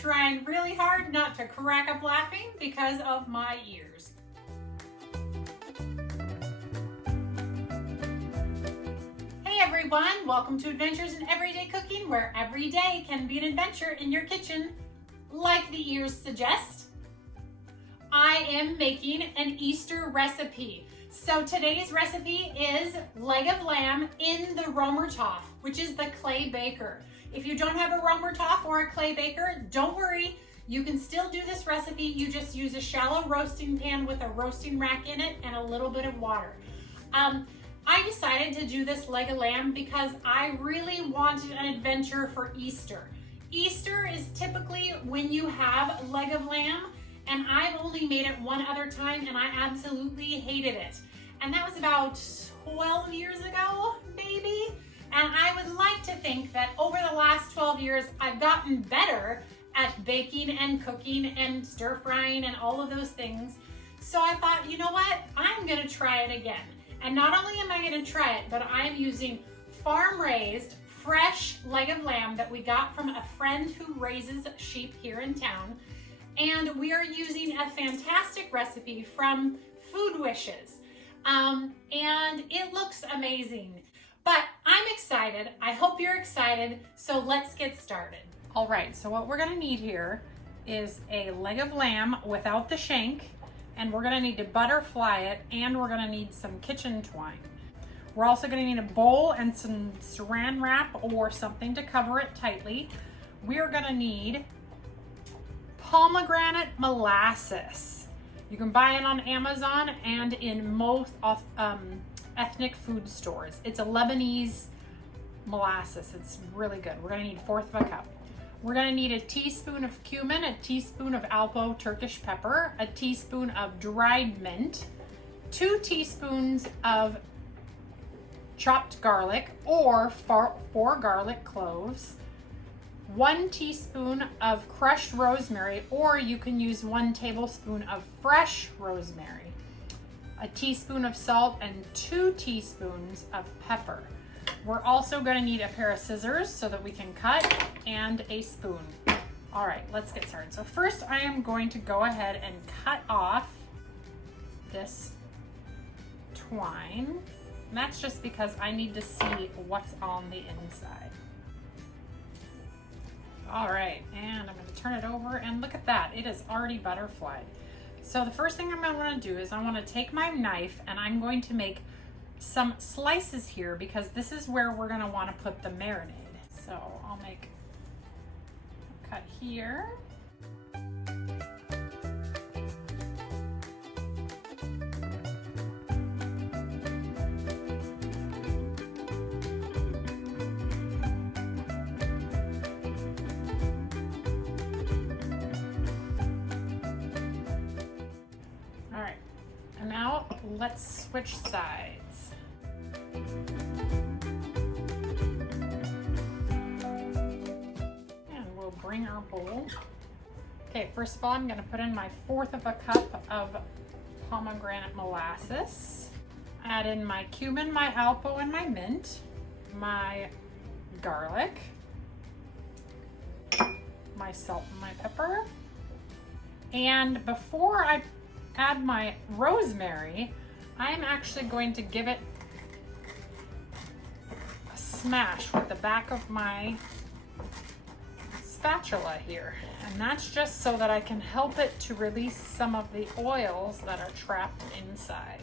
trying really hard not to crack up laughing because of my ears. Hey everyone, welcome to Adventures in Everyday Cooking, where every day can be an adventure in your kitchen, like the ears suggest. I am making an Easter recipe. So today's recipe is leg of lamb in the Romertoff, which is the clay baker. If you don't have a Romertoff or a clay baker, don't worry. You can still do this recipe. You just use a shallow roasting pan with a roasting rack in it and a little bit of water. I decided to do this leg of lamb because I really wanted an adventure for Easter. Easter is typically when you have leg of lamb, and I've only made it one other time and I absolutely hated it. And that was about 12 years ago, maybe? And I would like to think that over the last 12 years, I've gotten better at baking and cooking and stir frying and all of those things. So I thought, you know what? I'm gonna try it again. And not only am I gonna try it, but I'm using farm-raised, fresh leg of lamb that we got from a friend who raises sheep here in town. And we are using a fantastic recipe from Food Wishes. And it looks amazing. But I'm excited. I hope you're excited. So let's get started. All right, so what we're gonna need here is a leg of lamb without the shank, and we're gonna need to butterfly it, and we're gonna need some kitchen twine. We're also gonna need a bowl and some saran wrap or something to cover it tightly. We're gonna need pomegranate molasses. You can buy it on Amazon and in most ethnic food stores. It's a Lebanese molasses. It's really good. We're gonna need 1/4 of a cup. We're gonna need a teaspoon of cumin, a teaspoon of Alpo Turkish pepper, a teaspoon of dried mint, 2 teaspoons of chopped garlic or 4 garlic cloves, 1 teaspoon of crushed rosemary, or you can use 1 tablespoon of fresh rosemary, a teaspoon of salt, and 2 teaspoons of pepper. We're also going to need a pair of scissors so that we can cut, and a spoon. All right, let's get started. So first I am going to go ahead and cut off this twine. And that's just because I need to see what's on the inside. All right, and I'm gonna turn it over, and look at that, it is already butterflied. So the first thing I'm gonna wanna do is I wanna take my knife and I'm going to make some slices here because this is where we're gonna wanna put the marinade. So I'll make a cut here. Now let's switch sides. And we'll bring our bowl. Okay, first of all, I'm gonna put in my 1/4 of a cup of pomegranate molasses. Add in my cumin, my Alpo, and my mint, my garlic, my salt and my pepper. And before I add my rosemary, I'm actually going to give it a smash with the back of my spatula here. And that's just so that I can help it to release some of the oils that are trapped inside.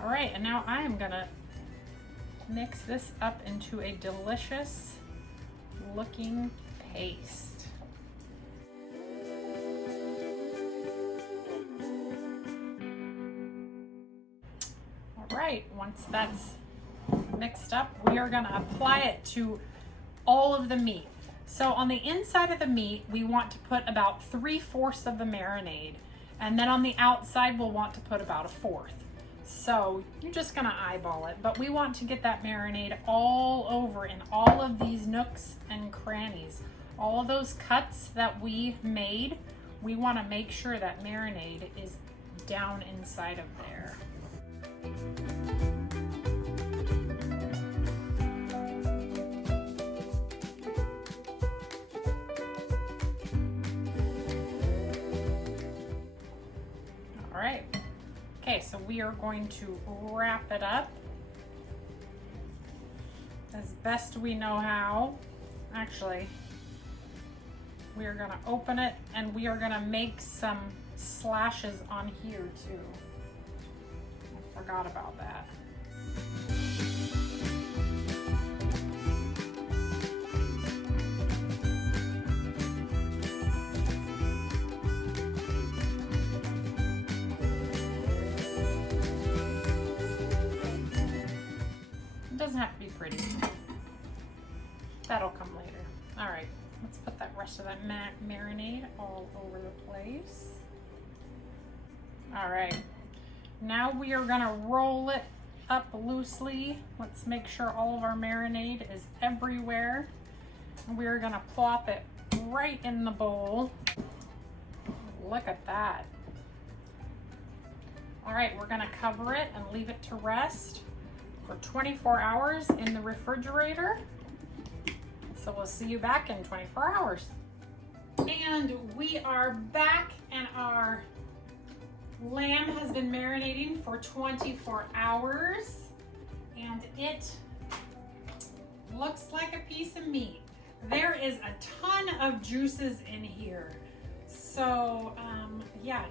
All right, and now I am gonna mix this up into a delicious looking paste. Right, once that's mixed up, we are gonna apply it to all of the meat. So on the inside of the meat, we want to put about 3/4 of the marinade, and then on the outside, we'll want to put about 1/4. So you're just gonna eyeball it, but we want to get that marinade all over in all of these nooks and crannies. All of those cuts that we made, we wanna make sure that marinade is down inside of there. Okay, so we are going to wrap it up as best we know how. Actually, we are gonna open it and we are gonna make some slashes on here too. I forgot about that. It doesn't have to be pretty. That'll come later. All right, let's put that rest of that marinade all over the place. All right, now we are gonna roll it up loosely. Let's make sure all of our marinade is everywhere. And we are gonna plop it right in the bowl. Look at that. All right, we're gonna cover it and leave it to rest for 24 hours in the refrigerator. So we'll see you back in 24 hours. And we are back, and our lamb has been marinating for 24 hours and it looks like a piece of meat. There is a ton of juices in here. So yeah,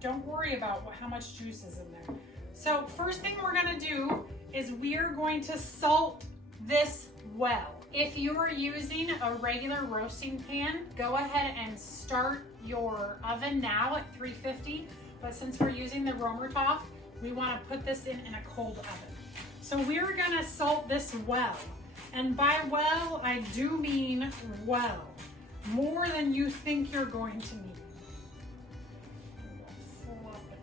don't worry about how much juice is in there. So first thing we're gonna do is we are going to salt this well. If you are using a regular roasting pan, go ahead and start your oven now at 350. But since we're using the Romertopf, we want to put this in a cold oven. So we're gonna salt this well. And by well, I do mean well. More than you think you're going to need. We'll flop it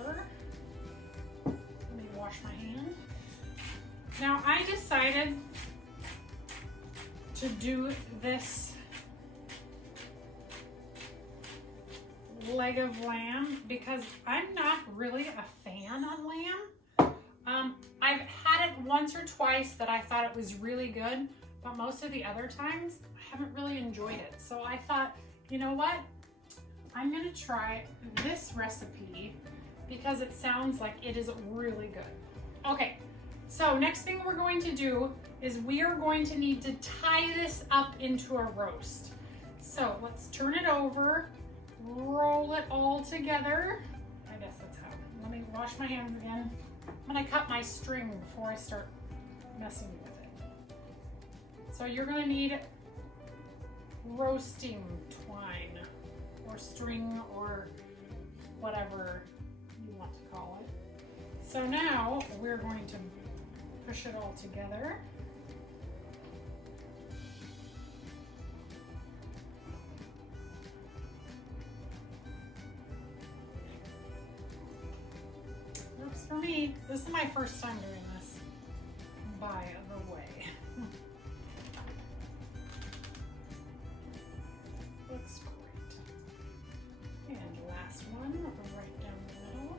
over. Let me wash my hand. Now I decided to do this leg of lamb because I'm not really a fan of lamb. I've had it once or twice that I thought it was really good, but most of the other times I haven't really enjoyed it. So I thought, you know what? I'm gonna try this recipe because it sounds like it is really good. Okay, so next thing we're going to do is we are going to need to tie this up into a roast. So let's turn it over, roll it all together. I guess that's how. Let me wash my hands again. I'm gonna cut my string before I start messing with it. So you're gonna need roasting twine or string or whatever you want to call it. So now we're going to push it all together. Works for me. This is my first time doing this, by the way. Looks great. And last one, right down the middle.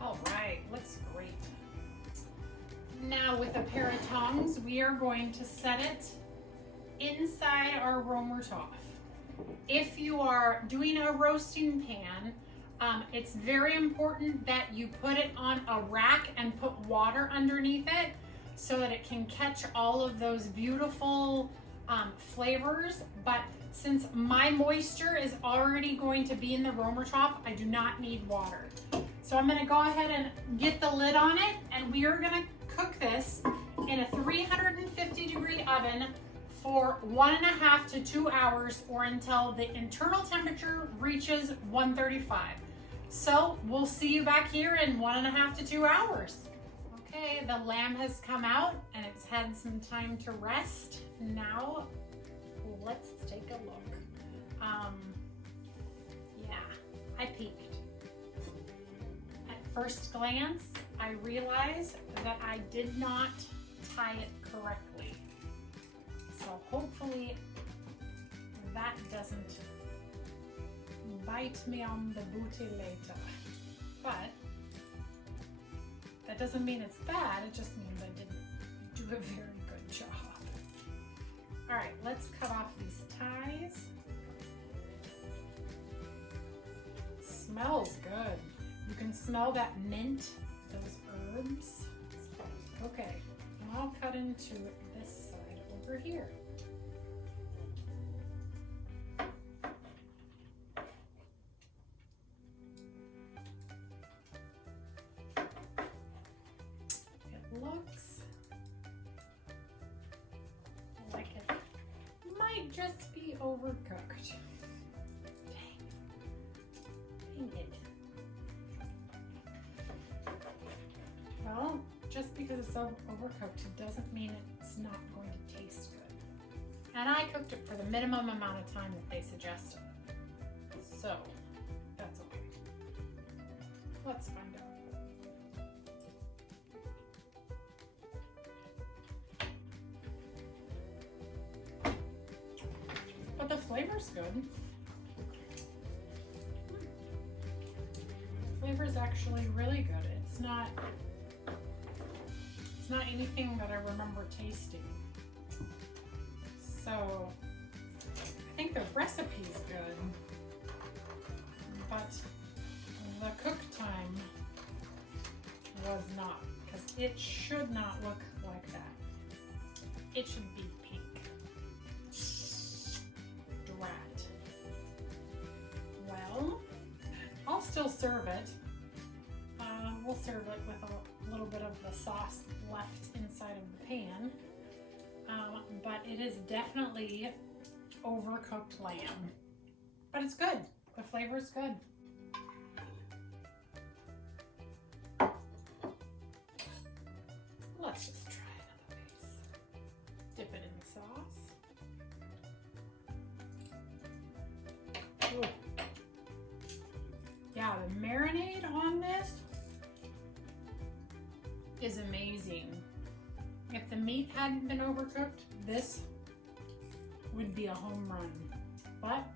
All right, looks great. Now with a pair of tongs, we are going to set it inside our Romertopf. If you are doing a roasting pan, it's very important that you put it on a rack and put water underneath it so that it can catch all of those beautiful flavors. But since my moisture is already going to be in the Romertopf, I do not need water. So I'm gonna go ahead and get the lid on it, and we are gonna cook this in a 350-degree oven for 1.5 to 2 hours, or until the internal temperature reaches 135. So we'll see you back here in 1.5 to 2 hours. Okay, the lamb has come out and it's had some time to rest. Now let's take a look. Yeah, I peeked. At first glance, I realized that I did not tie it correctly. So hopefully that doesn't bite me on the booty later. But that doesn't mean it's bad, it just means I didn't do a very good job. All right, let's cut off these ties. smells good. You can smell that mint, those herbs. Okay, I'll cut into this side over here. It looks like it might just be overcooked. Dang it. Well, just because it's so overcooked doesn't mean it's not going to taste good. And I cooked it for the minimum amount of time that they suggested. So, that's okay. Let's find out. But the flavor's good. The flavor's actually really good. It's not anything that I remember tasting. So I think the recipe's good, but the cook time was not, because it should not look like that. It should be pink. Drat. Well, I'll still serve it. We'll serve it with a little bit of the sauce left inside of the pan, but it is definitely overcooked lamb. But it's good. The flavor's good. Let's just try another piece. Dip it in the sauce. Ooh. Yeah, the marinade on this is amazing. If the meat hadn't been overcooked, this would be a home run. But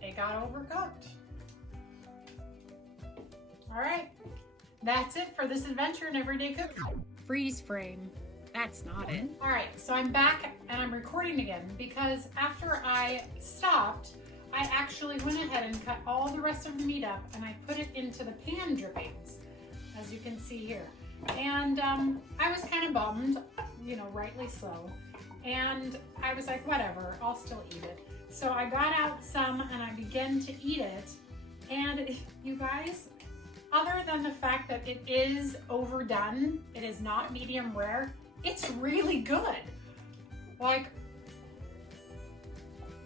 it got overcooked. All right, that's it for this adventure in everyday cooking. Freeze frame. That's not it. All right, so I'm back and I'm recording again because after I stopped, I actually went ahead and cut all the rest of the meat up and I put it into the pan drippings, as you can see here. And I was kind of bummed, you know, rightly so. And I was like, whatever, I'll still eat it. So I got out some and I began to eat it. And you guys, other than the fact that it is overdone, it is not medium rare, it's really good. Like,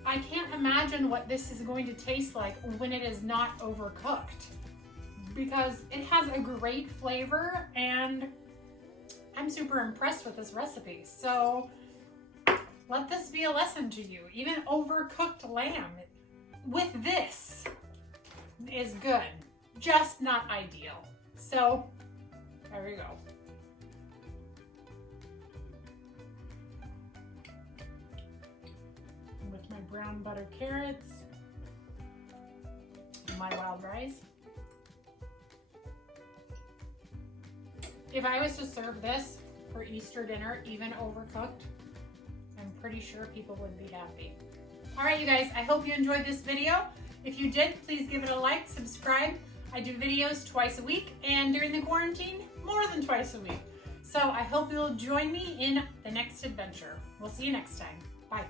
I can't imagine what this is going to taste like when it is not overcooked, because it has a great flavor and I'm super impressed with this recipe. So let this be a lesson to you. Even overcooked lamb with this is good, just not ideal. So there we go. With my brown butter carrots, my wild rice. If I was to serve this for Easter dinner, even overcooked, I'm pretty sure people would be happy. All right, you guys, I hope you enjoyed this video. If you did, please give it a like, subscribe. I do videos twice a week, and during the quarantine, more than twice a week. So I hope you'll join me in the next adventure. We'll see you next time. Bye.